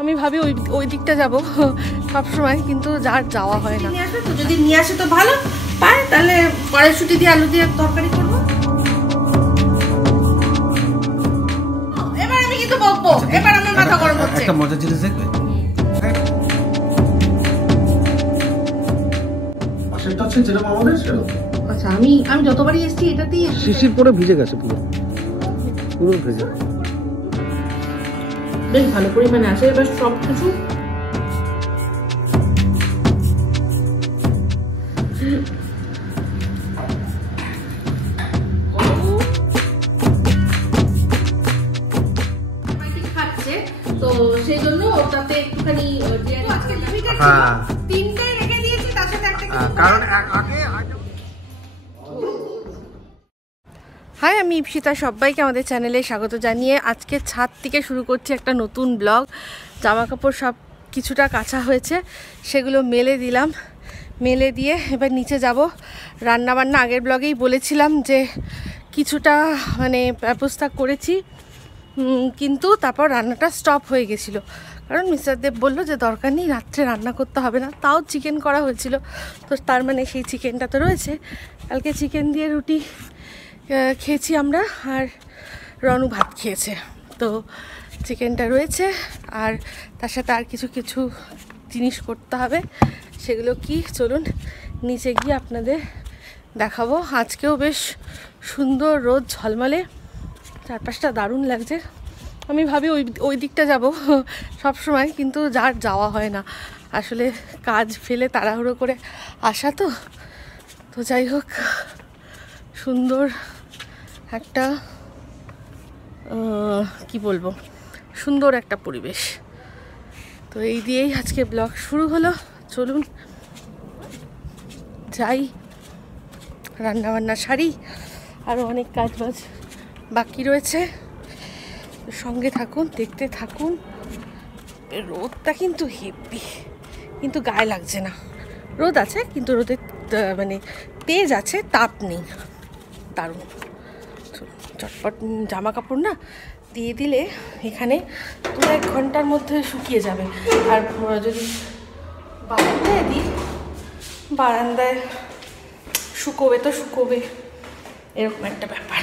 আমি ভাবি ওই দিকটা যাবো সবসময়, কিন্তু যার যাওয়া হয় না। তো যদি নিয়ে আসে তো ভালো, পায় তাহলে কড়াইশুঁটি দিয়ে আলু দিয়ে তরকারি করবো। এবার আমি কিন্তু বকবো, এবার আমার মাথা গরম হচ্ছে। একটা মজার জিনিস দেখবে, পাশেরটা আছে যেরকম আমাদের সেরকম। আচ্ছা, আমি যতবারই এসেছি এটাতেই শিশির পরে ভিজে গেছে, পুরো ভেজে, বেশ ভালো পরিমাণে আছে। এবার সব কিছু খাচ্ছে, তো সেই জন্য ওটাতে একটুখানি তিনটাই রেখে দিয়েছি, তার সাথে একটা কারণ আগে। হাই, আমি ইপসিতা, সবাইকে আমাদের চ্যানেলে স্বাগত জানিয়ে আজকে ছাদ থেকে শুরু করছি একটা নতুন ব্লগ। জামা কাপড় সব কিছুটা কাঁচা হয়েছে, সেগুলো মেলে দিলাম। মেলে দিয়ে এবার নিচে যাব। রান্নাবান্না আগের ব্লগেই বলেছিলাম যে কিছুটা মানে ব্যবস্থা করেছি, কিন্তু তারপর রান্নাটা স্টপ হয়ে গেছিলো, কারণ মিস্টার দেব বললো যে দরকার নেই, রাত্রে রান্না করতে হবে না। তাও চিকেন করা হয়েছিল, তো তার মানে সেই চিকেনটা তো রয়েছে। কালকে চিকেন দিয়ে রুটি খেয়েছি আমরা, আর রনু ভাত খেয়েছে, তো চিকেনটা রয়েছে। আর তার সাথে আর কিছু কিছু জিনিস করতে হবে, সেগুলো কি চলুন নিচে গিয়ে আপনাদের দেখাবো। আজকেও বেশ সুন্দর রোদ ঝলমলে, চারপাশটা দারুণ লাগছে। আমি ভাবি ওই দিকটা যাব সবসময়, কিন্তু যার যাওয়া হয় না আসলে, কাজ ফেলে তাড়াহুড়ো করে আসা তো যাই হোক, সুন্দর একটা কি বলবো, সুন্দর একটা পরিবেশ। তো এই দিয়েই আজকে ব্লগ শুরু হলো। চলুন যাই, রান্নাবান্না সারি, আরও অনেক কাজ বাজ বাকি রয়েছে। সঙ্গে থাকুন, দেখতে থাকুন। রোদটা কিন্তু হেভি, কিন্তু গায়ে লাগছে না। রোদ আছে কিন্তু রোদের মানে তেজ আছে, তাপ নেই, দারুণ। চটপট জামা কাপড় না দিয়ে দিলে এখানে 2-1 ঘন্টার মধ্যে শুকিয়ে যাবে। আর যদি বারান্দায় দিই, বারান্দায় শুকোবে তো শুকোবে, এরকম একটা ব্যাপার।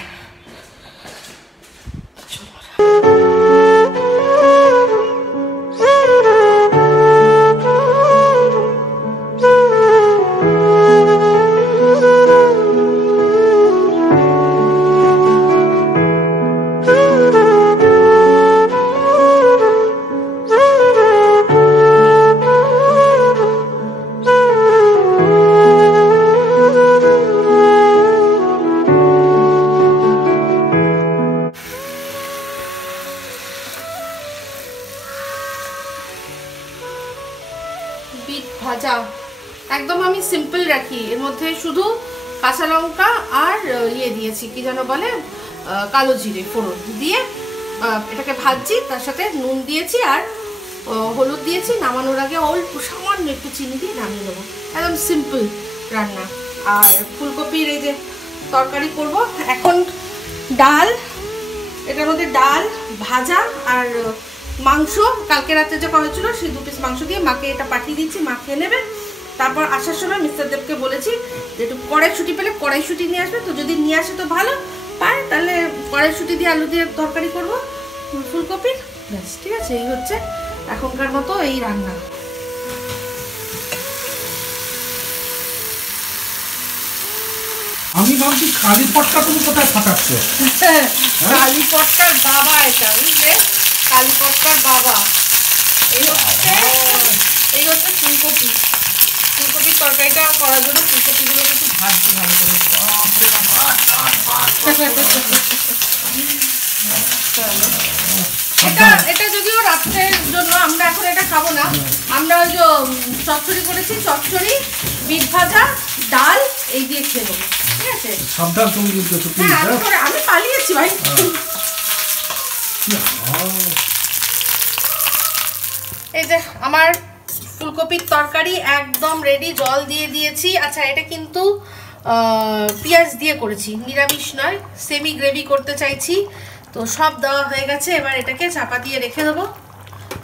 বিট ভাজা একদম আমি সিম্পল রাখি, এর মধ্যে শুধু কাঁচা লঙ্কা আর ইয়ে দিয়েছি, কি যেন বলে, কালো জিরে ফোড়ন দিয়ে এটাকে ভাজছি। তার সাথে নুন দিয়েছি আর হলুদ দিয়েছি। নামানোর আগে অল্প সামান্য একটু চিনি দিয়ে নামিয়ে নেবো, একদম সিম্পল রান্না। আর ফুলকপির এই যে তরকারি করব এখন। ডাল, এটার মধ্যে ডাল ভাজা আর মাংস কালকে রাতে যে করা ছিল, সেই 2 পিস মাংস দিয়ে মাকে এটা পাঠিয়ে দিচ্ছি, মা খেয়ে নেবে। তারপর আসার সময় মিস্টার দেবকে বলেছি যে একটু কড়াইশুঁটি পেলে কড়াইশুঁটি নিয়ে আসবে, তো যদি নিয়ে আসে তো ভালো, পায় তাহলে কড়াইশুঁটি দিয়ে আলু দিয়ে তরকারি করব ফুলকপির। ব্যাস, ঠিক আছে। এই হচ্ছে এখনকার মতো এই রান্না। আমি ভাবছি কালীপটটা তুমি কোথায় ফাটাচ্ছ? কালীপটটার বাবা এটা, বুঝলে, কালীপটটার বাবা। এই হচ্ছে ফুলকপি। ফুলকপির তরকারিটা করার জন্য ফুলকপিগুলো একটু ভাজতে ভালো করে। এটা যদিও রাত্রের জন্য, আমরা এখন এটা খাবো না। আমরা ওই যে চচ্চড়ি করেছি, চচ্চড়ি, বিট ভাজা, ডাল এই দিয়ে খেয়ে নেবো, ঠিক আছে? সাবধান তুমি কিন্তু। আমি পালিয়েছি ভাই। এই যে আমার ফুলকপির তরকারি একদম রেডি, জল দিয়ে দিয়েছি। আচ্ছা, এটা কিন্তু পেঁয়াজ দিয়ে করেছি, নিরামিষ নয়, সেমি গ্রেভি করতে চাইছি। তো সব দেওয়া হয়ে গেছে, এবার এটাকে চাপা দিয়ে রেখে দেবো।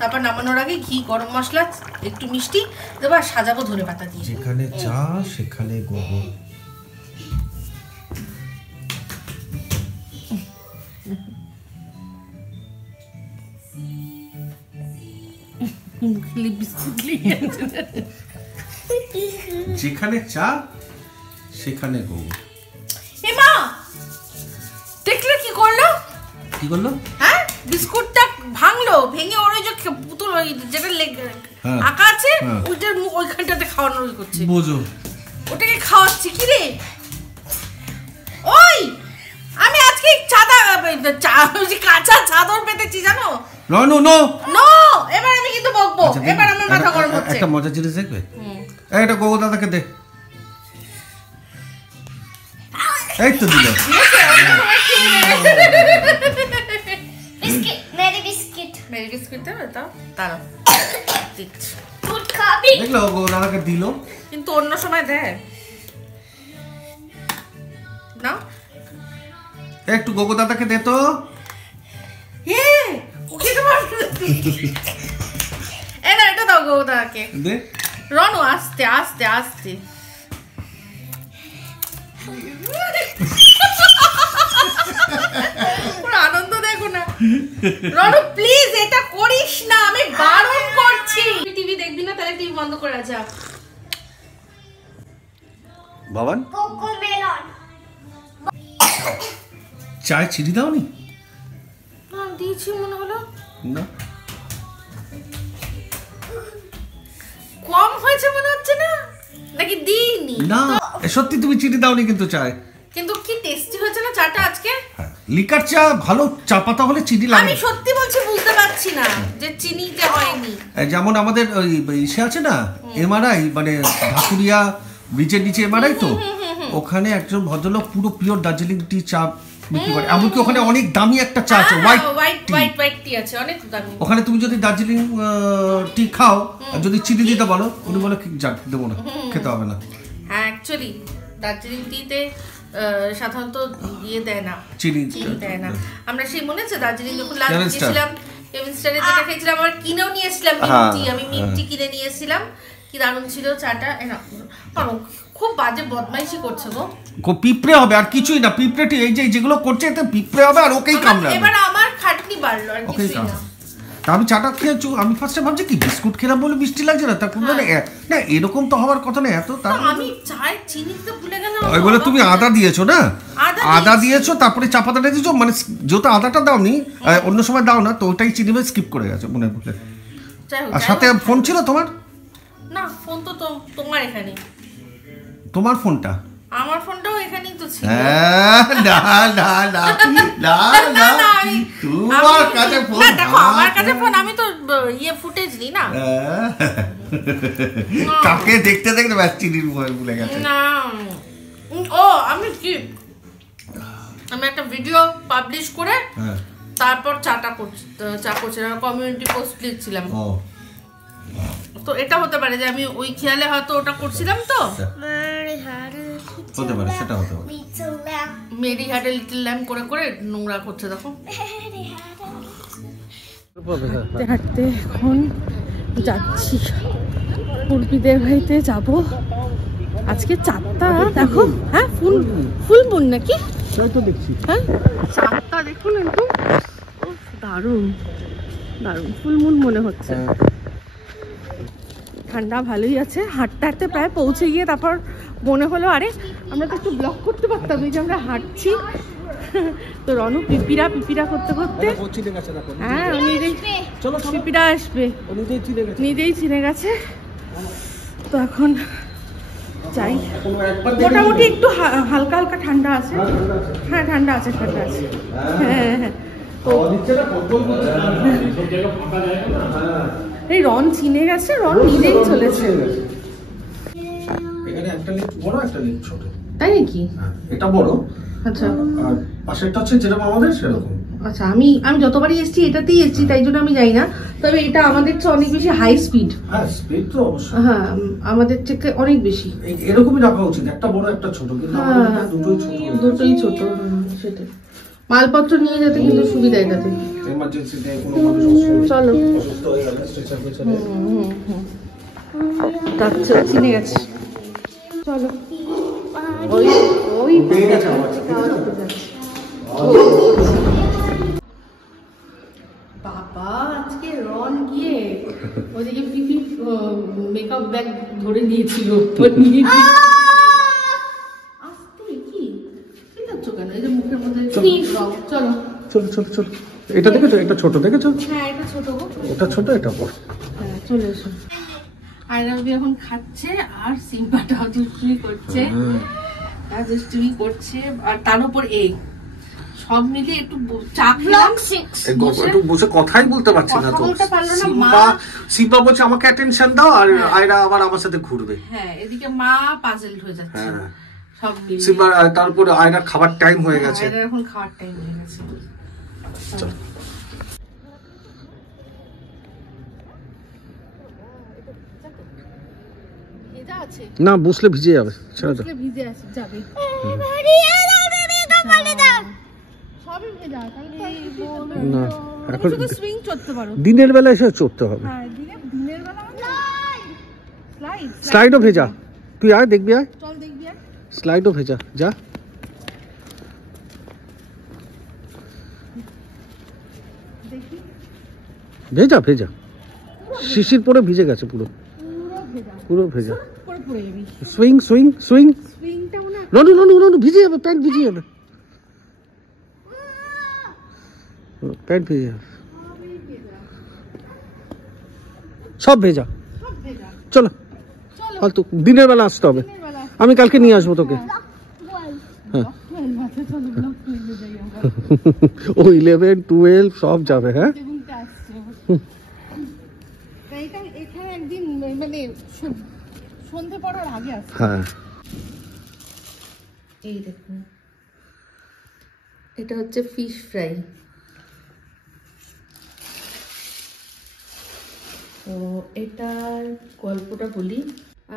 তারপর নামানোর আগে ঘি, গরম মশলা, একটু মিষ্টি দেবো আর সাজাবো ধনেপাতা দিয়ে। যেখানে চা সেখানে গোবর। যেখানে চা সেখানে গোবর। এ মা, দেখলে কি করলো? কি করলো? হ্যাঁ, বিস্কুটটা ভাঙলো, ভেঙে ওর ওই যে পুতুল ওই যেটা আঁকা আছে ওইটার ওইখানটাতে খাওয়ানোর করছে। বোঝো, ওটাকে খাওয়াচ্ছি কি রে? ওই আমি আজকে কাঁচা চাদর পেতেছি জানো? নো নো নো নো, এবার আমি কিন্তু বকবো। এবার আমার মাথা গরম হচ্ছে। একটা মজার জিনিস দেখবে? এটা গোবর দাদাকে দে। এই তো দিল। बिस्किट, मेरे बिस्किट। মেরি বিস্কুট দেবে তো? তারা দিচ্ছি। दूध खाबी। দেখলো গোবর দাদাকে দিল। কিন্তু অন্য সময় দেয় না। একটু গোবর দাদাকে দে তো। এ ওকে তোমার এটা এটা দাও গো দাদাকে। দে। রনু আস্তে আস্তে আস্তে। পুরো আনন্দ দেখো না। রনু প্লিজ এটা করিস না, আমি বারণ করছি। টিভি দেখবি না তাহলে টিভি বন্ধ করে যা। Baban CoComelon. চায় চিনি দাওনি? না দিয়েছি মনে হলো। না কম হয়েছে মনে হচ্ছে না, নাকি দিইনি? না সত্যি তুমি চিনি দাওনি কিন্তু চায়। কিন্তু কি টেস্টি হয়েছে না চাটা আজকে। লিকার চা ভালো চা পাতা হলে চিনি লাগে। আমি সত্যি বলছি বুঝতে পারছি না যে চিনি যে হয়নি। যেমন আমাদের ওই ইসে আছে না এমআরআই, মানে ঢাকুরিয়া ব্রিজের নিচে এমআরআই, তো ওখানে একজন ভদ্রলোক পুরো পিওর দার্জিলিং টি চা বিক্রি করে। এমনকি ওখানে অনেক দামি একটা চা আছে, হোয়াইট টি আছে, অনেক দামি। ওখানে তুমি যদি দার্জিলিং টি খাও আর যদি চিনি দিতে বলো, উনি বলে যাক দেবো না, খেতে হবে না। হ্যাঁ অ্যাকচুয়ালি দার্জিলিং টিতে সাধারণত ইয়ে দেয় না, চিনি দেয় না। আমরা সেই মনে আছে দার্জিলিং যখন লাস্ট গিয়েছিলাম কেভিন স্টারে যেটা খেয়েছিলাম, আমার কিনেও নিয়েছিলাম মিন্টি। আমি মিন্টি কিনে নিয়েছিলাম, কি দারুণ ছিল চাটা। খুব বাজে বদমাইশি করছে গো। পিঁপড়ে হবে আর কিছুই না। পিঁপড়েটি এই যে যেগুলো করছে এতে পিঁপড়ে হবে আর ওকেই কামড়াবে। এবার আমার খাটনি বাড়লো আর ওকেই কিছুই না। তা আমি চাটা খেয়েছি, আমি ফার্স্টে ভাবছি কি বিস্কুট খেলাম বলে মিষ্টি লাগছে না, তারপর না এরকম তো হওয়ার কথা না এত। তার আমি চায় চিনি দিতে ভুলে গেলাম। ওই বলে তুমি আদা দিয়েছো না, আদা দিয়েছো তারপরে চা পাতাটা দিয়েছো, মানে যেহেতু আদাটা দাওনি অন্য সময় দাও না, তো ওটাই চিনি স্কিপ করে গেছে মনে ভুলে। আর সাথে ফোন ছিল তোমার? না ফোন তো তোমার এখানে। তোমার ফোনটা? আমার ফোনটাও এখানেই তো ছিল। না না না না না তোমার কাছে ফোন না, দেখো আমার কাছে ফোন, আমি তো ইয়ে ফুটেজ নি না। কাকে দেখতে দেখতে ব্যাস চিনির ভুলে গেছে। না ও আমি একটা ভিডিও পাবলিশ করে তারপর চা করছিলাম, কমিউনিটি পোস্ট লিখছিলাম। তো এটা হতে পারে যে আমি ওই খেয়ালে হয়তো ওটা করছিলাম। তো হতে পারে, সেটা হতে পারে। মেরি হাটে লিটল ল্যাম্প করে করে নোংরা করছে দেখো। হাঁটতে হাঁটতে এখন যাচ্ছি পূর্বীদের বাড়িতে যাব আজকে। চারটা দেখো, হ্যাঁ ফুল মুন নাকি দেখছি। হ্যাঁ চারটা দেখুন একদম দারুণ দারুণ ফুল মুন মনে হচ্ছে। ঠান্ডা ভালোই আছে। হাঁটতে হাঁটতে প্রায় পৌঁছে গিয়ে তারপর মনে হলো আরে আমরা তো একটু ব্লগ করতে পারতাম, এই যে আমরা হাঁটছি। তো রনু পিপিরা করতে করতে, হ্যাঁ পিপিরা আসবে, নিজেই চিনে গেছে। তো এখন যাই। মোটামুটি একটু হালকা হালকা ঠান্ডা আছে। হ্যাঁ ঠান্ডা আছে হ্যাঁ হ্যাঁ। তো এই রন চিনে গেছে, রন নিজেই চলেছে। এখানে একটা লিফট বড়, একটা লিফট ছোট। তাই নাকি? এটা বড়, আচ্ছা। আর পাশেরটা হচ্ছে যেরকম আমাদের সেরকম। আচ্ছা আমি যতবারই এসেছি এটাতেই এসেছি, তাই জন্য আমি জানি না। তবে এটা আমাদের চেয়ে অনেক বেশি হাই স্পিড। হ্যাঁ স্পিড তো অবশ্যই, হ্যাঁ আমাদের থেকে অনেক বেশি। এরকমই রাখা উচিত, একটা বড় একটা ছোট, কিন্তু আমাদের দুটোই ছোট। দুটোই ছোট, সেটাই। মালপত্র নিয়ে যেতে কিন্তু সুবিধা এটাতে। এমার্জেন্সিতে কোনো মানুষ চলো অসুস্থ হয়ে গেলে স্ট্রেচার পেছনে আচ্ছা চিনে গেছে। চলো ওই ওই বাবা আজকে রন গিয়ে ওদিকে পিপি মেকআপ ব্যাগ ধরে দিয়েছিল আসতে কি যাচ্ছ কেন? এই যে মুখের মধ্যে চলো চলো চলো চলো। এটা দেখেছো? এটা ছোট দেখেছো? হ্যাঁ এটা ছোট গো, ওটা ছোট এটা বড়। হ্যাঁ চলে এসো। আয়রাবি এখন খাচ্ছে আর সিম্পাটাও দুষ্টুমি করছে, দুষ্টুমি করছে। আর তার উপর এই সব মিলে একটু চা খেলাম, একটু বসে কথাই বলতে পারছি না তো। সিম্পা বলছে আমাকে অ্যাটেনশন দাও, আর আয়রা আবার আমার সাথে ঘুরবে। হ্যাঁ এদিকে মা পাজল হয়ে যাচ্ছে সব মিলে। সিম্পা তারপর আয়রা খাবার টাইম হয়ে গেছে, আয়রা এখন খাওয়ার টাইম হয়ে গেছে। চল ভেজা আছে না, বসলে ভিজে যাবে, ছেড়ে দাও। ভিজে আছে যাবে সবই ভেজা। না এখন শুধু সুইং করতে পারো, দিনের বেলা এসে চড়তে হবে। হ্যাঁ দিনের বেলা স্লাইড স্লাইডও ভেজা, তুই আয় দেখবি, আয় চল দেখবি আর স্লাইডও ভেজা, যা। দেখি ভেজা ভেজা, শিশির পরে ভিজে গেছে পুরো, পুরো ভেজা পুরো ভেজা। করে পড়ে যাবি। সুইং সুইং সুইং, সুইংটাও না রনু রনু রনু, ভিজে যাবে, প্যান্ট ভিজে যাবে, প্যান্ট ভিজে যাবে, সব ভেজা। সব ভেজা। চলো ফালতু, দিনের বেলা আসতে হবে, আমি কালকে নিয়ে আসবো তোকে। হ্যাঁ ও 11, 12 সব যাবে। হ্যাঁ এখানে একদিন মানে সন্ধে পড়ার আগে আসবে। হ্যাঁ এই দেখুন এটা হচ্ছে ফিশ ফ্রাই। তো এটার গল্পটা বলি,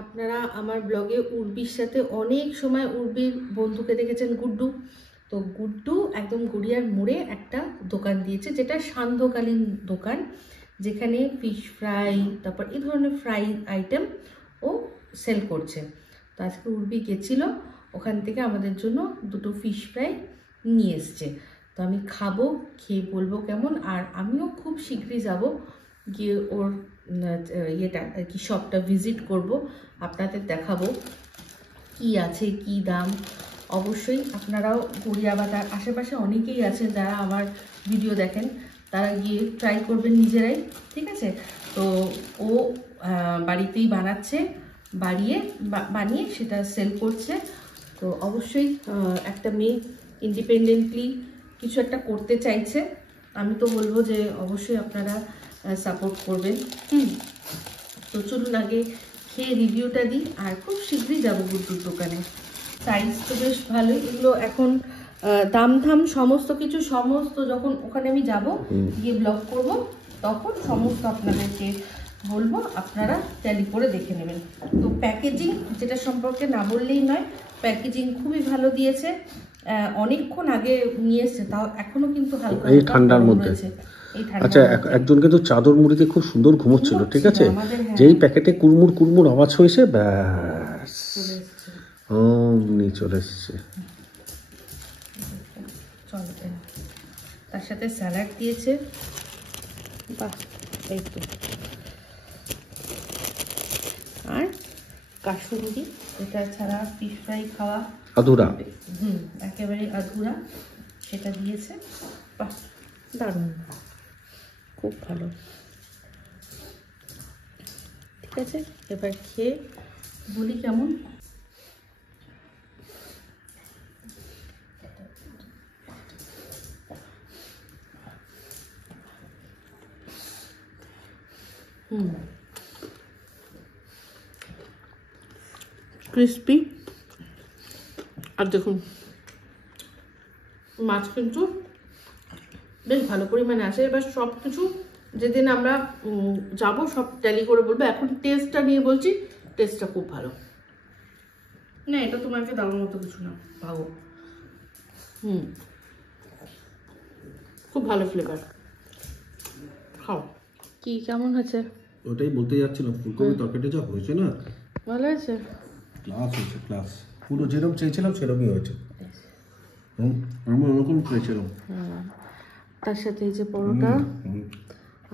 আপনারা আমার ব্লগে উর্বির সাথে অনেক সময় উর্বির বন্ধুকে দেখেছেন গুড্ডু। তো গুড্ডু একদম গড়িয়ার মোড়ে একটা দোকান দিয়েছে, যেটা সান্ধ্যকালীন দোকান, যেখানে ফিশ ফ্রাই তারপর এই ধরনের ফ্রাই আইটেম ও সেল করছে। তো আজকে উর্বি গেছিল, ওখান থেকে আমাদের জন্য দুটো ফিশ ফ্রাই নিয়ে এসছে। তো আমি খাবো, খেয়ে বলবো কেমন। আর আমিও খুব শীঘ্রই যাব, গিয়ে ওর ইয়েটা আর কি শপটা ভিজিট করব, আপনাদের দেখাবো কি আছে কি দাম। অবশ্যই আপনারাও গড়িয়া বা তার আশেপাশে অনেকেই আছেন যারা আমার ভিডিও দেখেন, তারা গিয়ে ট্রাই করবেন নিজেরাই, ঠিক আছে? তো ও বাড়িতেই বানাচ্ছে, বানিয়ে সেটা সেল করছে। তো অবশ্যই একটা মেয়ে ইন্ডিপেন্ডেন্টলি কিছু একটা করতে চাইছে, আমি তো বলবো যে অবশ্যই আপনারা সাপোর্ট করবেন। তো চলুন আগে খেয়ে রিভিউটা দিই, আর খুব শীঘ্রই যাবো গুড্ডুর দোকানে। সাইজ তো বেশ ভালোই, এগুলো এখন দাম ধাম সমস্ত কিছু সমস্ত যখন ওখানে আমি যাব গিয়ে ব্লগ করব তখন সমস্ত আপনাদেরকে বলবো, আপনারা ট্যালি করে দেখে নেবেন। তো প্যাকেজিং যেটা সম্পর্কে না বললেই নয়, প্যাকেজিং খুবই ভালো দিয়েছে। অনেকক্ষণ আগে নিয়ে এসছে, তাও এখনো কিন্তু হালকা এই ঠান্ডার মধ্যে। আচ্ছা একজন কিন্তু চাদর মুড়িতে খুব সুন্দর ঘুমোচ্ছিল, ঠিক আছে? যেই প্যাকেটে কুড়মুড় কুড়মুড় আওয়াজ হয়েছে, ব্যাস অমনি চলে এসছে। তার সাথে স্যালাড দিয়েছে, বাহ এই তো। আর কাসুন্দি, এটা ছাড়া ফিশ ফ্রাই খাওয়া আধুরা, একেবারে আধুরা, সেটা দিয়েছে। বাহ দারুণ, খুব ভালো। ঠিক আছে, এবার খেয়ে বলি কেমন। ক্রিস্পি। আর দেখুন মাছ কিন্তু বেশ ভালো পরিমাণে আছে। এবার সব কিছু যেদিন আমরা যাব সব ট্যালি করে বলবো, এখন টেস্টটা নিয়ে বলছি, টেস্টটা খুব ভালো। না এটা তোমাকে দেওয়ার মতো কিছু না, ভালো। খুব ভালো ফ্লেভার। খাও, কি কেমন হয়েছে? ওটাই বলতে যাচ্ছিলাম, ফুলকপি তরকারিটা যা হয়েছে না, ভালো হয়েছে, ক্লাস হয়েছে, ক্লাস। পুরো যেরকম চেয়েছিলাম সেরকমই হয়েছে। আমি ওরকম চেয়েছিলাম। তার সাথে এই যে পরোটা,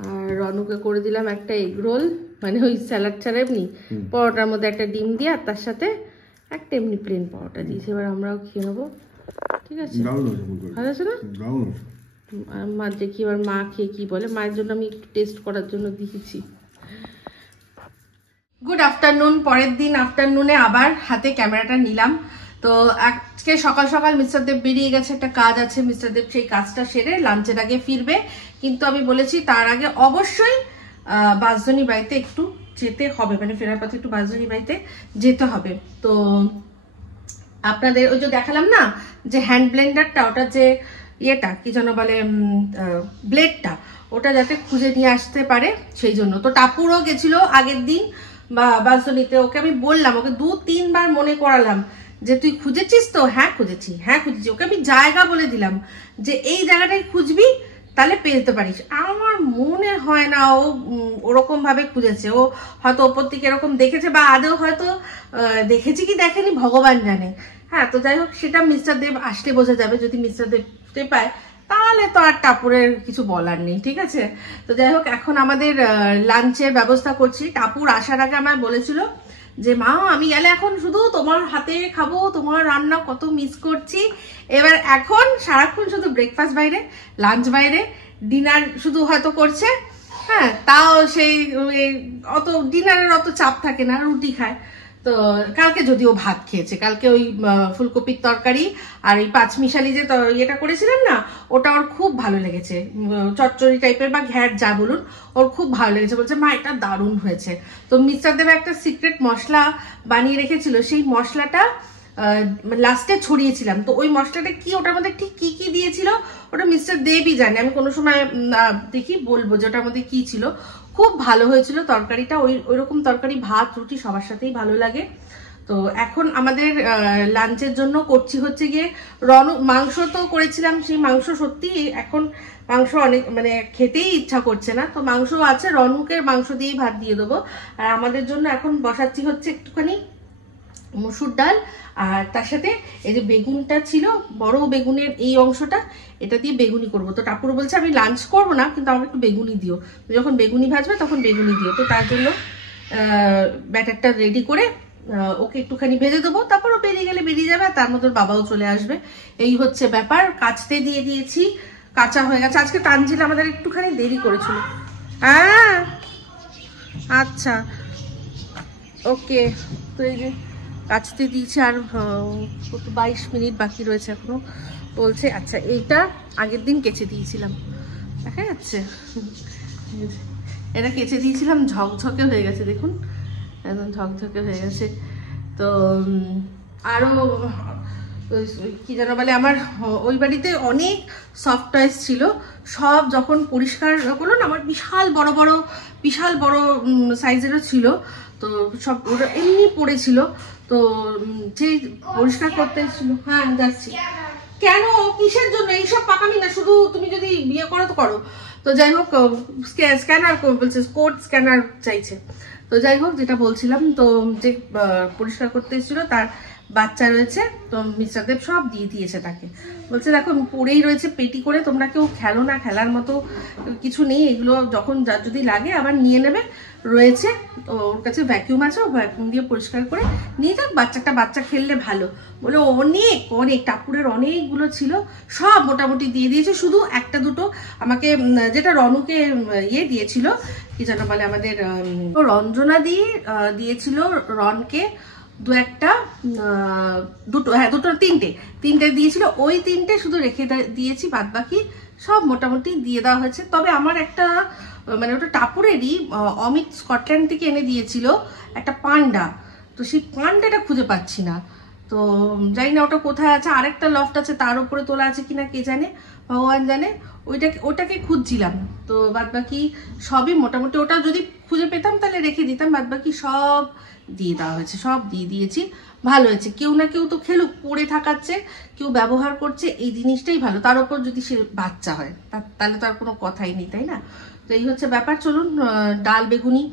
আর রনুকে করে দিলাম একটা এগ রোল, মানে ওই স্যালাড ছাড়া এমনি পরোটার মধ্যে একটা ডিম দিয়ে, আর তার সাথে একটা এমনি প্লেন পরোটা দিয়েছি। এবার আমরাও খেয়ে নেবো, ঠিক আছে? ভালো আছে না? মা দেখি এবার মা খেয়ে কি বলে। মায়ের জন্য আমি একটু টেস্ট করার জন্য দিয়েছি। Good afternoon. পরের দিন আফটারনুনে আবার হাতে ক্যামেরাটা নিলাম। তো আজকে সকাল সকাল মিস্টার দেব বেরিয়ে গেছে, একটা কাজ আছে। মিস্টার দেব সেই কাজটা সেরে লাঞ্চের আগে ফিরবে, কিন্তু আমি বলেছি তার আগে অবশ্যই বাঁশধনী বাড়িতে একটু যেতে হবে, মানে ফেরার পথে একটু বাঁশধনী বাড়িতে যেতে হবে। তো আপনাদের ওই যে দেখালাম না যে হ্যান্ড ব্লেন্ডারটা, ওটা যে ইয়েটা কি যেন বলে, ব্লেডটা, ওটা যাতে খুঁজে নিয়ে আসতে পারে সেই জন্য। তো টাপুরও গেছিল আগের দিন বা বাঁশধনীতে, ওকে আমি বললাম, ওকে 2-3 বার মনে করালাম যে তুই খুঁজেছিস তো? হ্যাঁ খুঁজেছি, হ্যাঁ খুঁজেছি। ওকে আমি জায়গা বলে দিলাম যে এই জায়গাটাই খুঁজবি, তাহলে পেয়ে যেতে পারিস। আমার মনে হয় না ও ওরকম ভাবে খুঁজেছে। ও হয়তো ওপর থেকে এরকম দেখেছে, বা আদেও হয়তো দেখেছি কি দেখেনি ভগবান জানে। হ্যাঁ, তো যাই হোক, সেটা মিস্টার দেব আসলে বোঝা যাবে। যদি মিস্টার দেব পায় তাহলে তো আর টাপুরের কিছু বলার নেই, ঠিক আছে? তো যাই হোক, এখন আমাদের লাঞ্চের ব্যবস্থা করছি। টাপুর আসার আগে আমার বলেছিল যে মা আমি গেলে এখন শুধু তোমার হাতে খাবো, তোমার রান্না কত মিস করছি। এবার এখন সারাক্ষণ শুধু ব্রেকফাস্ট বাইরে, লাঞ্চ বাইরে, ডিনার শুধু হয়তো করছে। হ্যাঁ, তাও সেই অত ডিনারের অত চাপ থাকে না, রুটি খায়। তো কালকে যদিও ভাত খেয়েছে, কালকে ওই ফুলকপির তরকারি আর এই পাঁচমিশালি যে ইয়েটা করেছিলাম না, ওটা ওর খুব ভালো লেগেছে। চচ্চড়ি টাইপের বা ঘ্যাট যা বলুন, ওর খুব ভালো লেগেছে। বলছে মা এটা দারুণ হয়েছে। তো মিস্টার দেব একটা সিক্রেট মশলা বানিয়ে রেখেছিল, সেই মশলাটা লাস্টে ছড়িয়েছিলাম। তো ওই মশলাটা কি, ওটার মধ্যে ঠিক কি কি দিয়েছিল ওটা মিস্টার দেবই জানে। আমি কোনো সময় দেখি বলবো যে ওটার মধ্যে কি ছিল। খুব ভালো হয়েছিল তরকারিটা। ওই রকম তরকারি ভাত রুটি সবার সাথেই ভালো লাগে। তো এখন আমাদের লাঞ্চের জন্য করছি হচ্ছে গিয়ে মাংস তো করেছিলাম, সেই মাংস সত্যি এখন মাংস অনেক মানে খেতেই ইচ্ছা করছে না। তো মাংস আছে, রনুকে মাংস দিয়েই ভাত দিয়ে দেবো। আর আমাদের জন্য এখন বসাচ্ছি হচ্ছে একটুখানি মসুর ডাল, আর তার সাথে এই যে বেগুনটা ছিল, বড় বেগুনের এই অংশটা, এটা দিয়ে বেগুনি করব। তো টাপুর বলছে আমি লাঞ্চ করবো না, কিন্তু আমাকে একটু বেগুনি দিও, যখন বেগুনি ভাজবে তখন বেগুনি দিও। তো তার জন্য ব্যাটারটা রেডি করে ওকে একটুখানি ভেজে দেবো, তারপর ও বেরিয়ে গেলে বেরিয়ে যাবে, আর তার মধ্যে বাবাও চলে আসবে। এই হচ্ছে ব্যাপার। কাচতে দিয়ে দিয়েছি, কাঁচা হয়ে গেছে। আজকে তানজিল আমাদের একটুখানি দেরি করেছিল। হ্যাঁ আচ্ছা ওকে। তো এই যে কাচতে দিয়েছি, আর 22 মিনিট বাকি রয়েছে এখনো বলছে। আচ্ছা, এইটা আগের দিন কেচে দিয়েছিলাম, দেখা যাচ্ছে, এটা কেচে দিয়েছিলাম, ঝকঝকে হয়ে গেছে, দেখুন একদম ঝকঝকে হয়ে গেছে। তো আরও কি যেন বলে, আমার ওই বাড়িতে অনেক সফট টয়েস ছিল, সব যখন পরিষ্কার করলো না, আমার বিশাল বড় সাইজেরও ছিল। তো সব ওটা এমনি পড়েছিল। তো যেই পরিষ্কার করতে ছিল, হ্যাঁ যাচ্ছি। কেন, কিসের জন্য এইসব পাকামি না, শুধু তুমি যদি বিয়ে করো তো করো। তো যাই হোক, স্ক্যানার বলছে, কোড স্ক্যানার চাইছে। তো যাই হোক, যেটা বলছিলাম, তো যে পরিষ্কার করতে এসেছিল তার বাচ্চা রয়েছে, তো মিস্টার দেব সব দিয়ে দিয়েছে তাকে। বলছে দেখো পড়েই রয়েছে পেটি করে, তোমরা কেউ খেলো না, খেলার মতো কিছু নেই, এগুলো যখন যার যদি লাগে আবার নিয়ে নেবে, রয়েছে। তো ওর কাছে ভ্যাকিউম আছে, ও ভ্যাকিউম দিয়ে পরিষ্কার করে নিয়ে যাক, বাচ্চা খেললে ভালো বলে। অনেক টাপুরের অনেকগুলো ছিল, সব মোটামুটি দিয়ে দিয়েছে। শুধু একটা দুটো আমাকে, যেটা রনুকে ইয়ে দিয়েছিল, কি যেন বলে, আমাদের রঞ্জনা দিয়েছিল রনকে তিনটে দিয়েছিল, ওই তিনটে শুধু রেখে দিয়েছি, বাদ বাকি সব মোটামুটি দিয়ে দেওয়া হয়েছে। তবে আমার একটা মানে ওটা টাপুরেরই, অমিত স্কটল্যান্ড থেকে এনে দিয়েছিল একটা পান্ডা, তো সেই পান্ডাটা খুঁজে পাচ্ছি না। তো জানি না ওটা কোথায় আছে, আরেকটা লফট আছে তার উপরে তোলা আছে কিনা কে জানে। ভগবান জানে। ওটাকে খুঁজছিলাম, তো বাদ বাকি সবই মোটামুটি, ওটা যদি খুঁজে পেতাম তাহলে রেখে দিতাম, বাদ বাকি সব দিয়ে দেওয়া হয়েছে, সব দিয়ে দিয়েছি। ভালো হয়েছে, কেউ না কেউ তো খেলুক, পড়ে থাকাচ্ছে, কেউ ব্যবহার করছে, এই জিনিসটাই ভালো। তার উপর যদি সে বাচ্চা হয় তাহলে তো আর কোনো কথাই নেই, তাই না? তো এই হচ্ছে ব্যাপার। চলুন ডাল বেগুনি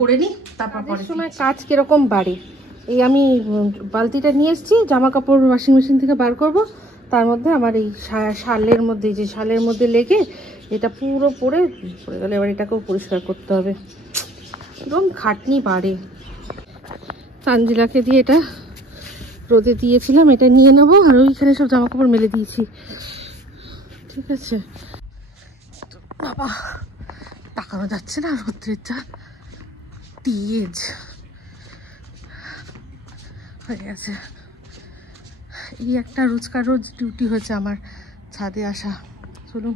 করে নিই, তারপর পরে সময় কাজ কিরকম বাড়ে। এই আমি বালতিটা নিয়ে এসেছি, জামা কাপড় ওয়াশিং মেশিন থেকে বার করব, তার মধ্যে আমার এই শালের মধ্যে, যে শালের মধ্যে লেগে এটা পুরো পড়ে গেলে এবার এটাকেও পরিষ্কার করতে হবে, একদম খাটনি বাড়ে। তানজিলাকে দিয়ে এটা রোদে দিয়েছিলাম, এটা নিয়ে নেবো, আর ওইখানে সব জামা কাপড় মেলে দিয়েছি, ঠিক আছে। বাবা তাকানো যাচ্ছে না, রোদ্রের যা তেজ হয়ে গেছে। এই একটা রোজকার রোজ ডিউটি হয়েছে আমার, ছাদে আসা। চলুন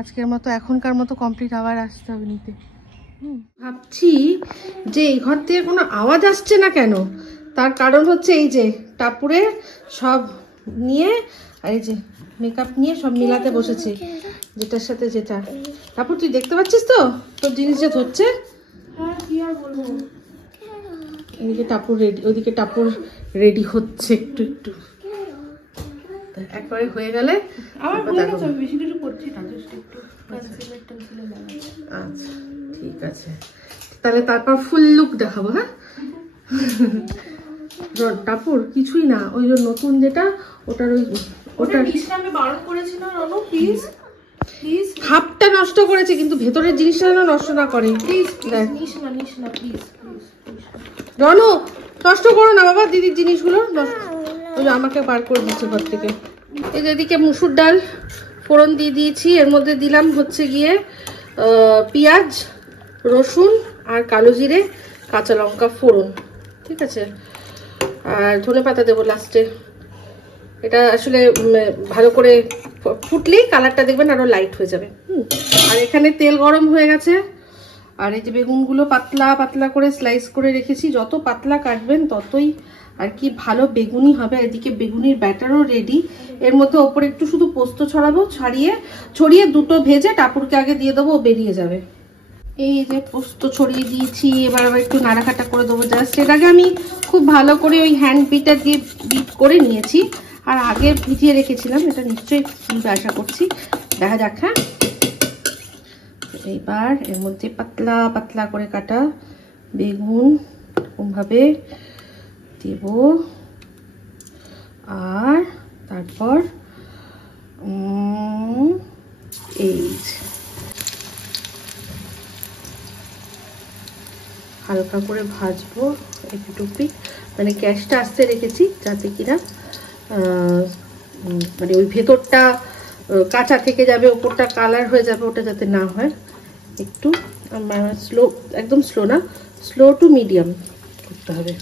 আজকের মতো, এখনকার মতো কমপ্লিট, আবার আসতে হবে নিতে। ভাবছি যে এই ঘর থেকে কোনো আওয়াজ আসছে না কেন, তার কারণ হচ্ছে এই যে টাপুরে সব নিয়ে, আর এই যে মেকআপ নিয়ে সব মিলাতে বসেছে, যেটার সাথে যেটা। টাপুর তুই দেখতে পাচ্ছিস তো তোর জিনিস যে ধরছে? এদিকে টাপুর রেডি, ওদিকে টাপুর রেডি হচ্ছে একটু একটু, একবারে হয়ে গেলে আচ্ছা ঠিক আছে, তাহলে তারপর ফুল লুক দেখাবো। হ্যাঁ টাপুর কিছুই না, ওই যে নতুন যেটা, ওটার আমি বারণ করেছি না রনু, প্লিজ প্লিজ। খাপটা নষ্ট করেছে কিন্তু ভেতরের জিনিসটা যেন নষ্ট না করে, প্লিজ। রনু নষ্ট করো না বাবা, দিদির জিনিসগুলো ওই আমাকে বার করে দিচ্ছে ঘর থেকে। এই যে এদিকে মুসুর ডাল ফোড়ন দিয়ে দিয়েছি, এর মধ্যে দিলাম হচ্ছে গিয়ে পেঁয়াজ, রসুন আর কালো জিরে, কাঁচা লঙ্কা ফোড়ন, ঠিক আছে। আর ধনে পাতা দেবো লাস্টে। এটা আসলে ভালো করে ফুটলেই কালারটা দেখবেন আরো লাইট হয়ে যাবে। আর এখানে তেল গরম হয়ে গেছে, আর এই যে বেগুনগুলো পাতলা পাতলা করে স্লাইস করে রেখেছি, যত পাতলা কাটবেন ততই আর কি ভালো বেগুনি হবে। এদিকে বেগুনির ব্যাটারও রেডি, এর মধ্যে ওপরে একটু শুধু পোস্ত ছড়াবো, ছড়িয়ে দুটো ভেজে টাপুরকে আগে দিয়ে দেবো, বেরিয়ে যাবে। এই যে পোস্ত ছড়িয়ে দিয়েছি, এবার আবার একটু নাড়াঘাটা করে দেবো জাস্ট। এর আগে আমি খুব ভালো করে ওই হ্যান্ড বিটার দিয়ে বিট করে নিয়েছি, আর আগে ভিজিয়ে রেখেছিলাম, এটা নিশ্চয়ই আশা করছি, দেখা যাক। হ্যাঁ এইবার এর মধ্যে পাতলা পাতলা করে কাটা বেগুন এরকমভাবে দেব, আর তারপর এই হালকা করে ভাজবো একটু, মানে গ্যাসটা আস্তে রেখেছি যাতে কিনা মানে ওই ভেতরটা কাঁচা থেকে যাবে, ওপরটা কালার হয়ে যাবে, ওটা যাতে না হয়। একটু স্লো, একদম স্লো না, স্লো টু মিডিয়াম করতে হবে।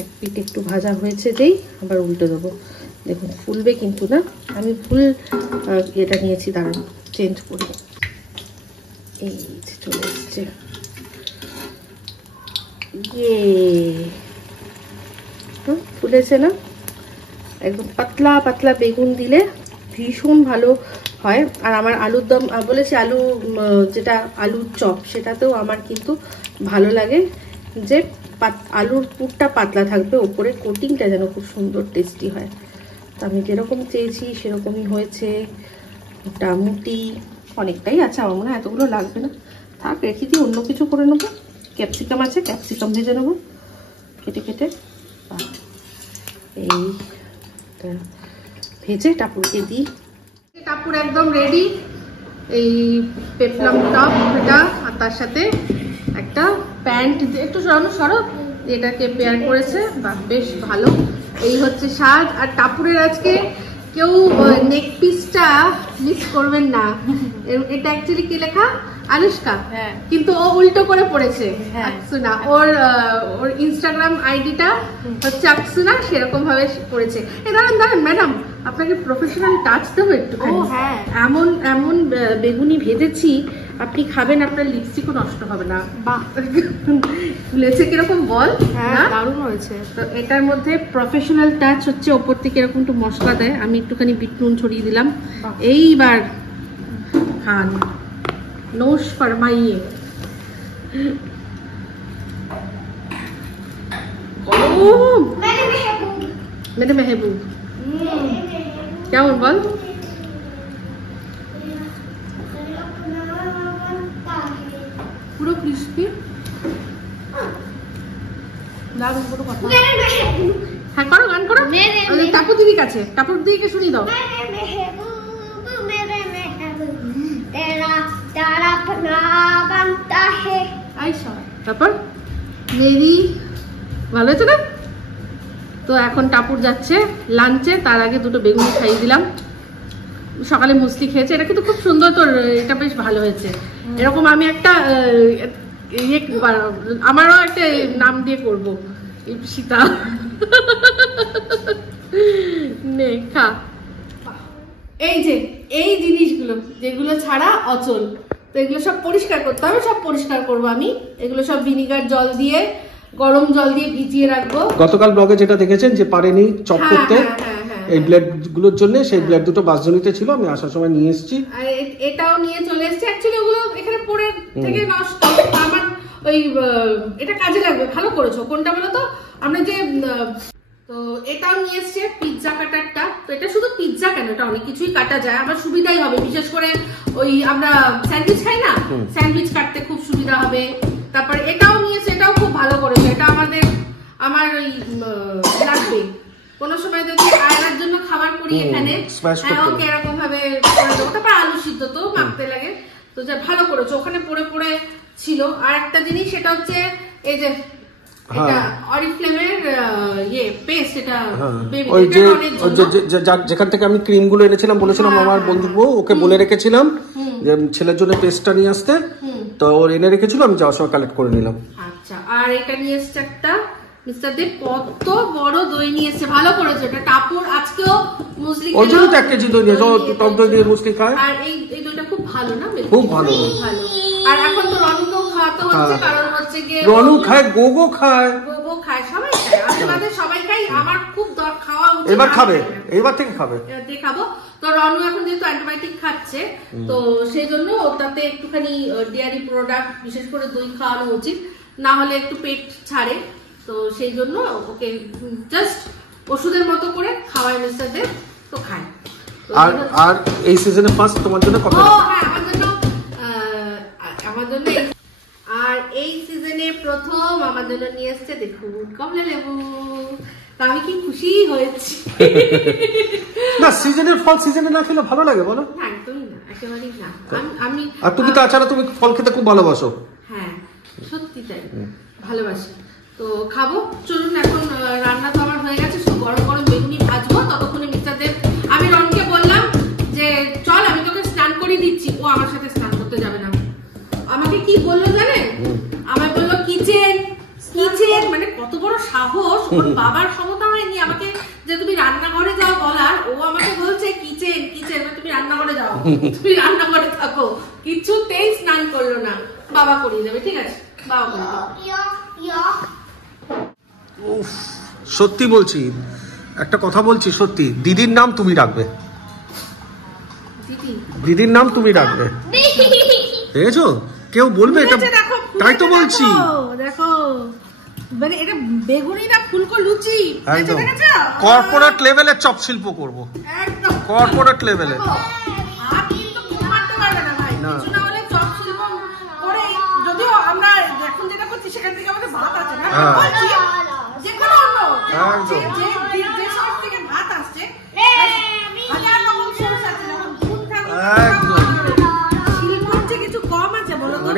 এক পিঠ একটু ভাজা হয়েছে যেই আবার উল্টে দেবো, দেখুন ফুলবে কিন্তু না, আমি ভুল এটা নিয়েছি, দাঁড়ান চেঞ্জ করি। এই চলে এসছে, ফুলেছে না? একদম পাতলা পাতলা বেগুন দিলে ভীষণ ভালো হয়। আর আমার আলুর দম বলেছি, আলু যেটা আলুর চপ, সেটাতেও আমার কিন্তু ভালো লাগে যে আলুর পুরটা পাতলা থাকবে, ওপরে কোটিংটা যেন খুব সুন্দর টেস্টি হয়। তো আমি যেরকম চেয়েছি সেরকমই হয়েছে, মোটামুটি অনেকটাই আছে, আমার মনে হয় এতগুলো লাগবে না, থাক রেখে দিয়ে অন্য কিছু করে নেবো। ক্যাপসিকাম আছে, ক্যাপসিকাম ভেজে নেবো কেটে কেটে, এই ভেজে টাপুরকে দিই। টাপুর একদম রেডি, এই পেপলাম টপ এটা, আর তার সাথে একটা প্যান্ট একটু সরো এটাকে পেয়ার করেছে, বা বেশ ভালো। এই হচ্ছে সাজ। আর টাপুরের আজকে কেউ নেক পিসটা মিস করবেন না, এটা অ্যাকচুয়ালি কি লেখা আনুষ্কা, কিন্তু ও উল্টো করে পড়েছে আকসুনা, ওর ইনস্টাগ্রাম আইডিটা হচ্ছে আকসুনা, সেরকম ভাবে পড়েছে। দাঁড়ান দাঁড়ান ম্যাডাম, আপনাকে প্রফেশনাল টাচ দেবো একটু। এমন এমন বেগুনি ভেজেছি, আপনি খাবেন, আপনার লিপস্টিকও নষ্ট হবে না। বাহ, ফুলেছে কিরকম বল? হ্যাঁ, দারুণ হয়েছে। তো এটার মধ্যে প্রফেশনাল টাচ হচ্ছে ওপর থেকে এরকম একটু মশলা দেয়, আমি একটুখানি বিট নুন ছড়িয়ে দিলাম। এইবার খান, নোশ ফরমাইয়ে। মেরে মেহবুব কেমন বল? পুরো ক্রিস্পি, দারুণ কোনো কথা। হ্যাঁ করো, গান করো। টাপুর দিদির কাছে, টাপুর দিদিকে শুনিয়ে দাও। তারপর মেরি, ভালো হয়েছে না? তো এখন টাপুর যাচ্ছে লাঞ্চে, তার আগে দুটো বেগুনি খাইয়ে দিলাম। সকালে মুসলি খেয়েছে, এটা কিন্তু খুব সুন্দর, তোর এটা বেশ ভালো হয়েছে। এরকম আমি একটা আমারও একটা নাম দিয়ে করবো, সীতা। নে খা। এই যে এই জিনিসগুলো যেগুলো ছাড়া অচল, তো এগুলো সব পরিষ্কার করতে হবে, সব পরিষ্কার করবো আমি। এগুলো সব ভিনিগার জল দিয়ে, গরম জল দিয়ে ভিজিয়ে রাখবো। গতকাল ব্লগে যেটা দেখেছেন যে পারেনি চপ করতে, এই ব্লেড গুলোর জন্য, সেই ব্লেড দুটো বাসজনিতে ছিল, আমি আসার সময় নিয়ে এসেছি। আর এটাও নিয়ে চলে এসেছি। অ্যাকচুয়ালি ওগুলো এখানে পড়ে থেকে নষ্ট, আমার ওই এটা কাজে লাগবে। ভালো করেছো। কোনটা বলো তো? আমরা যে তো এটাও নিয়ে এসছে পিৎজা কাটারটা। তো এটা শুধু পিৎজা কেন, এটা অনেক কিছুই কাটা যায়, আমার সুবিধাই হবে। বিশেষ করে ওই আমরা স্যান্ডউইচ খাই না, স্যান্ডউইচ কাটতে খুব সুবিধা হবে। তারপর এটাও নিয়েছে, এটাও খুব ভালো করেছে। এটা আমার ওই লাগবে কোনো সময় যদি আয়নার জন্য খাবার করি এখানে, ওকে এরকম ভাবে করে দেবো। তারপর আলু সিদ্ধ তো মাখতে লাগে, তো যা ভালো করেছো। ওখানে পড়ে পড়ে ছিল। আর একটা জিনিস, সেটা হচ্ছে এই যে এটা অরিফ্লেমের পেস্ট, এটা ওই যে যেখান থেকে আমি ক্রিম গুলো এনেছিলাম, বলেছিলাম আমার বন্ধু বউ ওকে বলে রেখেছিলাম যে ছেলের জন্য পেস্টটা নিয়ে আসতে, তো ওর এনে রেখেছিল, আমি যাওয়ার সময় কালেক্ট করে নিলাম। আচ্ছা, আর এটা নিয়ে এসছে একটা মিস্টার দেব, কত বড় দই নিয়ে এসছে, ভালো করেছে। এটা টাপুর আজকেও মুসলি, ওই জন্য তো 1 কেজি দই নিয়েছে, ও টক দই দিয়ে মুসলি খায়। আর এই দইটা খুব ভালো না, খুব ভালো। আর এখন তো রনুকেও খাওয়াতে হচ্ছে, কারণ হচ্ছে গিয়ে রনু খায়, গোগো খায়, সবাই খায়, আমাদের সবাই খাই। আমার খুব খাওয়া উচিত, এবার খাবে, এবার থেকে খাবে, দেখাবো। তো রনু এখন যেহেতু অ্যান্টিবায়োটিক খাচ্ছে, তো সেই জন্য ওটাতে একটুখানি ডেয়ারি প্রোডাক্ট, বিশেষ করে দই খাওয়ানো উচিত, না হলে একটু পেট ছাড়ে। তো সেই জন্য ওকে জাস্ট ওষুধের মতো করে খাওয়ায় মিস্টার দেব, তো খায়। আর এই সিজনে ফার্স্ট তোমার জন্য কত? হ্যাঁ, আমার জন্য। আর এই সিজনে প্রথম আমার জন্য নিয়ে এসছে, দেখুন, কমলা লেবু। তো আমি কি খুশি হয়েছি। না, সিজনের ফল সিজনে না খেলে ভালো লাগে বলো? না, একদমই না, একেবারেই না। আমি আর তুমি তাছাড়া তুমি ফল খেতে খুব ভালোবাসো। হ্যাঁ, সত্যি তাই, ভালোবাসি। তো খাবো, চলুন। এখন রান্না তো আমার হয়ে গেছে, শুধু গরম গরম বেগুনি ভাজবো। ততক্ষণে মিস্টার দেব, আমি রনকে বললাম যে চল আমি তোকে স্নান করিয়ে দিচ্ছি, ও আমার সাথে স্নান করতে যাবে না। আমাকে কি বললো জানেন? আমায় বললো কিচেন, মানে কত বড় সাহস, ওর বাবার ক্ষমতা হয়নি আমাকে যে তুমি রান্নাঘরে যাও বলার, ও আমাকে বলছে কিচেন, তুমি রান্নাঘরে যাও, তুমি রান্নাঘরে থাকো। কিছুতেই স্নান করলো না। বাবা করিয়ে দেবে, ঠিক আছে, বাবা করিয়ে দেবে। সত্যি বলছি, একটা কথা বলছি, সত্যি দিদির নাম তুমি রাখবে, দিদির নাম তুমি রাখবে, দেখেছো? কেউ বলবে এটা, তাই তো বলছি। দেখো, মানে এটা বেগুনি না ফুলকো লুচি, একদম কর্পোরেট লেভেলে চপ শিল্প করব, একদম কর্পোরেট লেভেলে। আপনি তো মারতে পারবে না ভাই, কিছু না হলে চপ শিল্প করে, যদিও আমরা এখন যেটা করছি সেখান থেকে আমাদের ভাত আছে না, যে কোনো অন্য যে সব থেকে ভাত আসছে, হাজার রকম সোর্স আছে, যেমন দুধ থাকে, শিল্পের যে কিছু কম আছে বলো তো?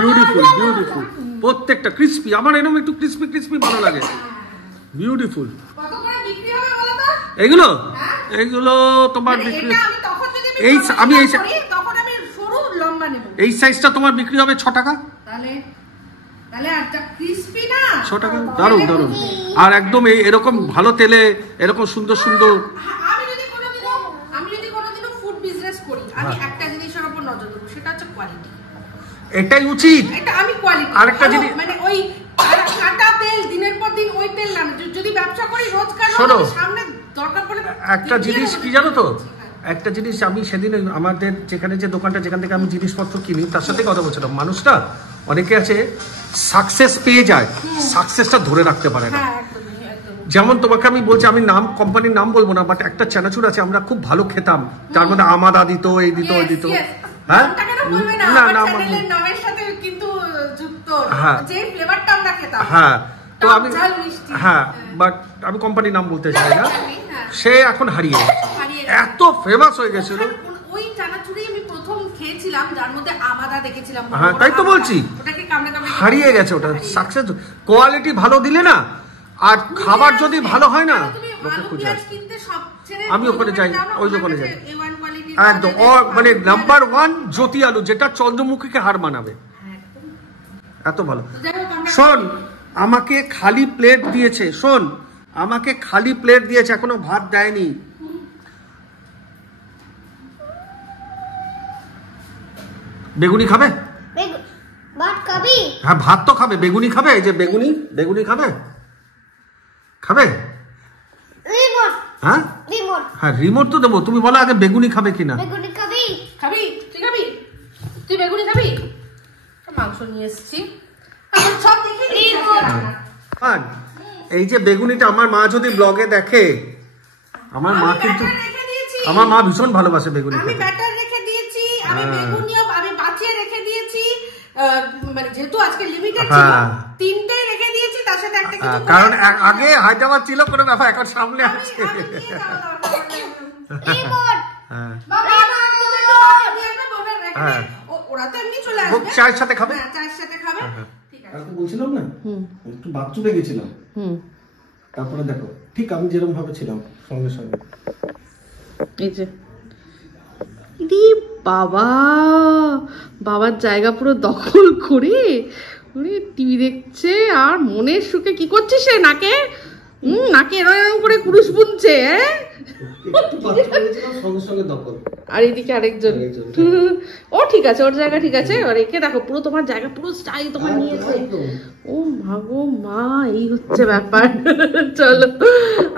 বিউটিফুল, বিউটিফুল, প্রত্যেকটা ক্রিস্পি। আমার এরকম একটু ক্রিস্পি ক্রিস্পি ভালো লাগে, বিউটিফুল। কত করে বিক্রি হবে বলো তো? এগুলো এগুলো তোমার বিক্রি, এই আমি এই তখন আমি সরু লম্বা নেব, এই সাইজটা তোমার বিক্রি হবে 6 টাকা। তাহলে একটা ক্রিস্পি না 6 টাকা, দারুণ দারুণ। আর একদম এরকম ভালো তেলে এরকম সুন্দর সুন্দর। আমি যদি কোনোদিন আমি একটা জিনিসের উপর নজর দেবো, সেটা হচ্ছে কোয়ালিটি। এটাই উচিত। এটা আমি কোয়ালিটি। আরেকটা জিনিস মানে ওই কাটা তেল দিনের পর দিন ওই তেল না, যদি ব্যবসা করি রোজকার সামনে দরকার পড়ে একটা জিনিস কি জানো তো, একটা জিনিস আমি সেদিন আমাদের যেখানে যে দোকানটা যেখান থেকে আমি জিনিসপত্র কিনি তার সাথে কথা বলছিলাম, মানুষটা অনেকে আছে সাকসেস পেয়ে যায়, সাকসেসটা ধরে রাখতে পারে না। যেমন তোমাকে আমি বলছি, আমি নাম কোম্পানির নাম বলবো না, বাট একটা চানাচুর আছে আমরা খুব ভালো খেতাম, তার মধ্যে আমাদা দিত, এই দিত, ওই দিত। হ্যাঁ না না নামের সাথে কিন্তু যুক্ত হ্যাঁ যে ফ্লেভারটা আমরা খেতাম। হ্যাঁ তো আমি হ্যাঁ বাট আমি কোম্পানির নাম বলতে চাই না, সে এখন হারিয়ে গেছে, এত ফেমাস হয়ে গেছিল। ওই চানাচুরি আমি প্রথম খেয়েছিলাম যার মধ্যে আমাদা দেখেছিলাম। হ্যাঁ তাই তো বলছি, ওটাকে কামড়ে কামড়ে হারিয়ে গেছে ওটা। সাকসেস কোয়ালিটি ভালো দিলে না, আর খাবার যদি ভালো হয় না লোকে খুঁজে আসে। আমি ওখানে যাই, ওই দোকানে যাই একদম, মানে নাম্বার 1 জ্যোতি আলু, যেটা চন্দ্রমুখীকে হার মানাবে, এত ভালো। শোন, আমাকে খালি প্লেট দিয়েছে, শোন আমাকে খালি প্লেট দিয়েছে, এখনো ভাত দেয়নি। বেগুনি খাবে? ভাত খাবি? হ্যাঁ ভাত তো খাবে, বেগুনি খাবে? এই যে বেগুনি, বেগুনি খাবে? খাবে? রিমোট। হ্যাঁ রিমোট। হ্যাঁ রিমোট তো দেবো, তুমি বলো আগে বেগুনি খাবে কিনা। বেগুনি খাবি? খাবি? তুই খাবি? তুই বেগুনি খাবি? মাংস নিয়ে এসেছি, আমার সব দেখে রিমোট। এই যে বেগুনিটা আমার মা যদি ব্লগে দেখে, আমার মা কিন্তু, আমার মা ভীষণ ভালোবাসে বেগুনি আমি খেতে। ব্যাটার রেখে দিয়েছি, আমি বেগুনিও আমি বাছিয়ে রেখে দিয়েছি, মানে যেহেতু আজকে লিমিটেড ছিল তিনটেই রেখে দিয়েছি, তার সাথে একটা কিছু কারণ আগে হায়দ্রাবাদ ছিল কোনো ব্যাপার, এখন সামনে আছে। রিমোট। হ্যাঁ হ্যাঁ ওরা তো এমনি চলে আসবে, চায়ের সাথে খাবে, চায়ের সাথে খাবে। ঠিক আছে, বলছিলাম না একটু বাথরুমে গেছিলাম, তারপরে দেখো ঠিক আমি যেরকম ভাবে ছিলাম সঙ্গে সঙ্গে এই যে বাবা, বাবার জায়গা পুরো দখল করে টিভি দেখছে, আর মনের সুখে কি করছে সে, নাকে নাকে এরম করে কুরুশ বুনছে। আর এইদিকে আরেকজন, ও ঠিক আছে, ওর জায়গা ঠিক আছে, আর একে দেখো পুরো তোমার জায়গা পুরো স্টাইল তোমার নিয়েছে। ও ভাগো মা, এই হচ্ছে ব্যাপার। চলো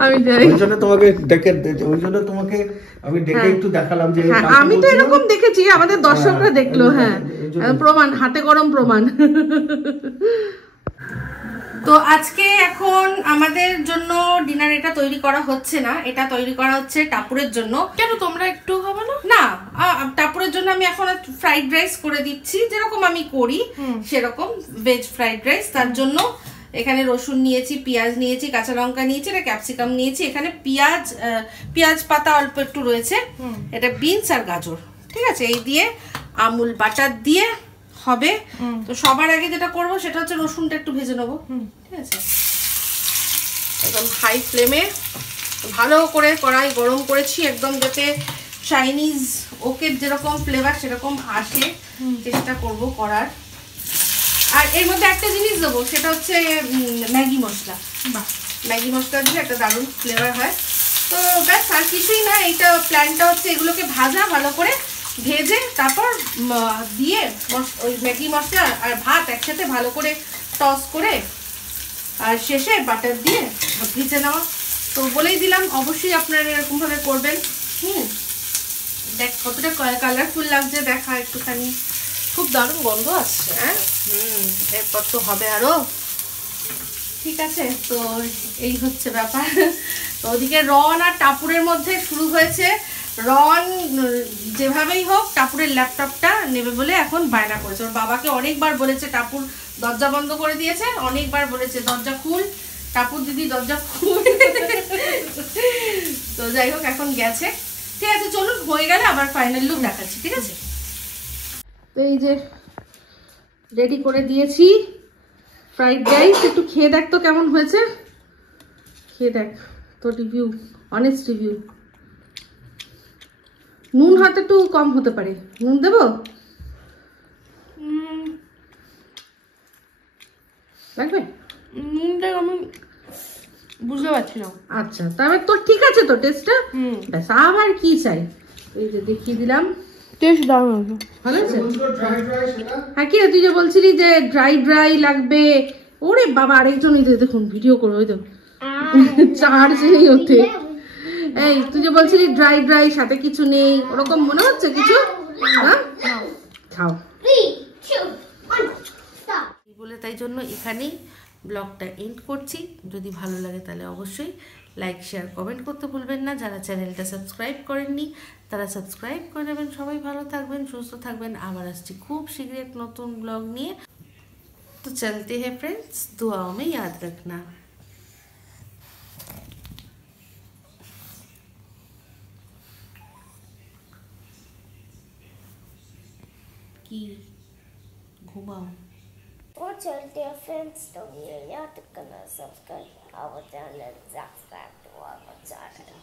আমি যাই। ওই জন্য তোমাকে ডেকে, ওই জন্য তোমাকে আমি ডেকে একটু দেখালাম যে আমি তো এরকম দেখেছি, আমাদের দর্শকরা দেখলো। হ্যাঁ প্রমাণ, হাতে গরম প্রমাণ। তো আজকে এখন আমাদের জন্য ডিনার এটা তৈরি করা হচ্ছে না, এটা তৈরি করা হচ্ছে টাপুরের জন্য। কেন তোমরা একটু হবে না? না, টাপুরের জন্য আমি এখন ফ্রাইড রাইস করে দিচ্ছি, যেরকম আমি করি সেরকম ভেজ ফ্রাইড রাইস। তার জন্য এখানে রসুন নিয়েছি, পেঁয়াজ নিয়েছি, কাঁচা লঙ্কা নিয়েছি, এটা ক্যাপসিকাম নিয়েছি, এখানে পেঁয়াজ পাতা অল্প একটু রয়েছে, এটা বিনস আর গাজর। ঠিক আছে, এই দিয়ে আমুল বাটার দিয়ে হবে। তো সবার আগে যেটা করব সেটা হচ্ছে রসুনটা একটু ভেজে নেবো। ঠিক আছে, একদম হাই ফ্লেমে ভালো করে কড়াই গরম করেছি, একদম যাতে চাইনিজ ওকের যেরকম ফ্লেভার সেরকম আসে চেষ্টা করব করার। আর এর মধ্যে একটা জিনিস দেবো, সেটা হচ্ছে ম্যাগি মশলা। ম্যাগি মশলা দিয়ে একটা দারুণ ফ্লেভার হয়। তো ব্যাস, আর কিছুই না, এইটা প্ল্যানটা হচ্ছে এগুলোকে ভাজা, ভালো করে ভেজে তারপর দিয়ে ওই ম্যাগি মশলা আর ভাত একসাথে ভালো করে টস করে, আর শেষে বাটার দিয়ে ভিজে নেওয়া। তো বলেই দিলাম, অবশ্যই আপনারা এরকমভাবে করবেন। দেখ কতটা কালারফুল লাগছে, দেখা একটুখানি, খুব দারুণ গন্ধ আসছে। হ্যাঁ এরপর তো হবে আরো। ঠিক আছে, তো এই হচ্ছে ব্যাপার। তো ওদিকে রন আর টাপুরের মধ্যে শুরু হয়েছে। রন যেভাবেই হোক টাপুরের ল্যাপটপটা নেবে বলে এখন বায়না করেছে। ওর বাবাকে অনেকবার বলেছে, টাপুর দরজা বন্ধ করে দিয়েছে, অনেকবার বলেছে দরজা খুল, টাপুর দিদি দরজা খুল। তো যাই হোক এখন গেছে। ঠিক আছে, চলুন, হয়ে গেলে আবার ফাইনাল লুক দেখাচ্ছি। ঠিক আছে, তো এই যে রেডি করে দিয়েছি ফ্রাইড রাইস। একটু খেয়ে দেখ তো কেমন হয়েছে, খেয়ে দেখ তো, রিভিউ, অনেস্ট রিভিউ। নুন হয়তো একটু কম হতে পারে, নুন দেবো? লাগবে? নুনটা আমি বুঝতে পারছি না। আচ্ছা, তাহলে তোর ঠিক আছে তো টেস্টটা? ব্যাস, আবার কি চাই? এই যে দেখিয়ে দিলাম, টেস্ট দারুণ আছে। ভালো আছে? হ্যাঁ কি রে, তুই যে বলছিলি যে ড্রাই ড্রাই লাগবে, ওরে বাবা আরেকজন এই দেখুন ভিডিও করো, ওই তো চার্জ নেই ওতে। এই তুই যে বলছিলি ড্রাই ড্রাই সাথে কিছু নেই, ওরকম মনে হচ্ছে কিছু? হ্যাঁ খাও। 3, 2, 1, stop. বলে তাই জন্য এখানেই ব্লগটা এন্ড করছি। যদি ভালো লাগে তাহলে অবশ্যই লাইক শেয়ার কমেন্ট করতে ভুলবেন না। যারা চ্যানেলটা সাবস্ক্রাইব করেননি তারা সাবস্ক্রাইব করে নেবেন। সবাই ভালো থাকবেন, সুস্থ থাকবেন। আবার আসছি খুব শীঘ্রই এক নতুন ব্লগ নিয়ে। তো চলতে হ্যাঁ फ्रेंड्स, दुआओं में याद रखना। কি ঘুমাও? वो चलते हैं फ्रेंड्स, तो ये याद करना subscribe our channel, subscribe to our channel.